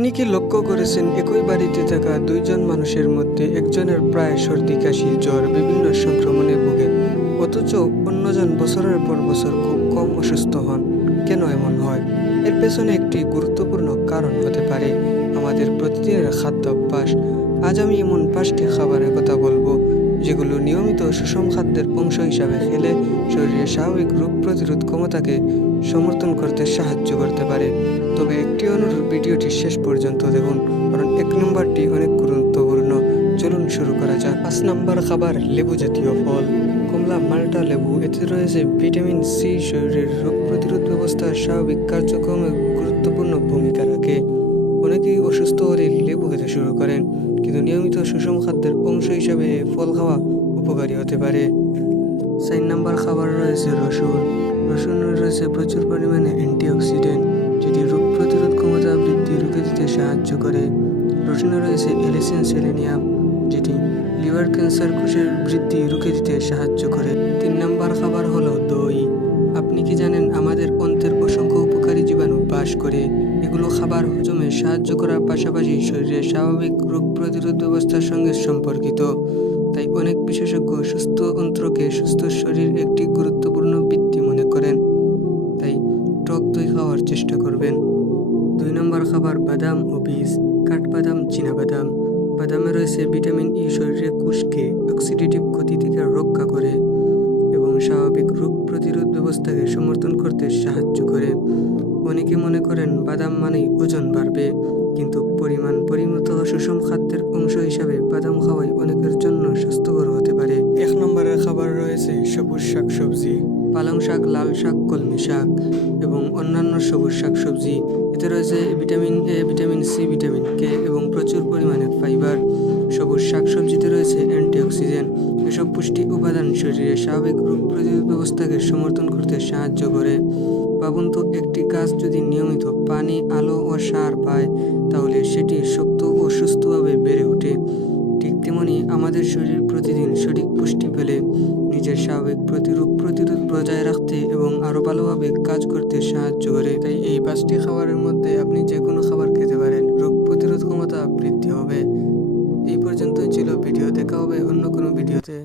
আপনি কি লক্ষ্য করেছেন একই বাড়িতে থাকা দুইজন মানুষের মধ্যে একজনের প্রায় সর্দি কাশি জ্বর বিভিন্ন সংক্রমণে ভোগেন, অথচ অন্যজন বছরের পর বছর খুব কম অসুস্থ হন? কেন এমন হয়? এর পেছনে একটি গুরুত্বপূর্ণ কারণ হতে পারে আমাদের প্রতিদিনের খাদ্যাভ্যাস। আজ আমি এমন 5টি খাবারের কথা বলবো যেগুলো নিয়মিত সুষম খাদ্যের অংশ হিসাবে খেলে শরীরের স্বাভাবিক রোগ প্রতিরোধ ক্ষমতাকে সমর্থন করতে সাহায্য করতে পারে। তবে একটি অনুরোধ, ভিডিওটি শেষ পর্যন্ত দেখুন, কারণ 1 নম্বরটি অনেক গুরুত্বপূর্ণ। চলুন শুরু করা যাক। 5 নম্বর খাবার, লেবু জাতীয় ফল। কমলা, মাল্টা লেবু, এতে রয়েছে ভিটামিন সি, শরীরের রোগ প্রতিরোধ ব্যবস্থার স্বাভাবিক কার্যক্রমে গুরুত্বপূর্ণ ভূমিকা রাখে। অনেকেই অসুস্থ হলে লেবু খেতে শুরু করেন, কিন্তু নিয়মিত সুষম খাদ্যের অংশ হিসাবে এই ফল খাওয়া উপকারী হতে পারে। 4 নম্বর খাবার রয়েছে রসুন। রসুনে রয়েছে প্রচুর পরিমাণে অ্যান্টিঅক্সিডেন্ট, যেটি রোগ প্রতিরোধ ক্ষমতা বৃদ্ধি রুখে দিতে সাহায্য করে। রসুনে রয়েছে এলিসিন সেলেনিয়াম, যেটি লিভার ক্যান্সার কোষের বৃদ্ধি রুখে দিতে সাহায্য করে। 3 নম্বর খাবার হলো দই। আপনি কি জানেন আমাদের অন্ত্রের অসংখ্য উপকারী জীবাণু বাস করে? এগুলো খাবার হজমে সাহায্য করার পাশাপাশি শরীরের স্বাভাবিক রোগ প্রতিরোধ ব্যবস্থার সঙ্গে সম্পর্কিত। তাই অনেক বিশেষজ্ঞ সুস্থ অন্ত্রকে সুস্থ শরীর একটি গুরুত্বপূর্ণ ভিত্তি মনে করেন। তাই টক দই খাওয়ার চেষ্টা করবেন। 2 নম্বর খাবার, বাদাম ও বীজ। কাঠবাদাম, চীনাবাদাম। বাদামে রয়েছে ভিটামিন ই, শরীরের কোষকে অক্সিডেটিভ ক্ষতি থেকে রক্ষা করে এবং স্বাভাবিক রোগ প্রতিরোধ ব্যবস্থাকে সমর্থন করতে সাহায্য করে। অনেকে মনে করেন বাদাম মানেই ওজন বাড়বে, কিন্তু পরিমিত সুষম খাদ্যের অংশ হিসাবে বাদাম খাওয়াই অনেকের জন্য স্বাস্থ্যকর হতে পারে। 1 নম্বরের খাবার রয়েছে সবুজ শাকসবজি। পালং শাক, লাল শাক, কলমি শাক এবং অন্যান্য সবুজ শাকসবজি। এতে রয়েছে vitamin A, vitamin C, vitamin K এবং প্রচুর পরিমাণে ফাইবার। সবুজ শাকসবজিতে রয়েছে অ্যান্টিঅক্সিডেন্ট। এসব পুষ্টি উপাদান শরীরের স্বাভাবিক রোগ প্রতিরোধ ব্যবস্থাকে সমর্থন করতে সাহায্য করে। ভাবুন তো, একটি গাছ যদি নিয়মিত পানি, আলো ও সার পায়, তাহলে সেটি শক্ত ও সুস্থভাবে বেড়ে ওঠে। ঠিক তেমনি আমাদের শরীর প্রতিদিন সঠিক পুষ্টি পেলে নিজের স্বাভাবিক রোগ প্রতিরোধ বজায় রাখতে এবং আরও ভালোভাবে কাজ করতে সাহায্য করে। তাই এই 5টি খাবারের মধ্যে আপনি যে কোনো খাবার খেতে পারেন, রোগ প্রতিরোধ ক্ষমতা বৃদ্ধি হবে। এই পর্যন্তই ছিল ভিডিও, দেখা হবে অন্য কোনো ভিডিওতে।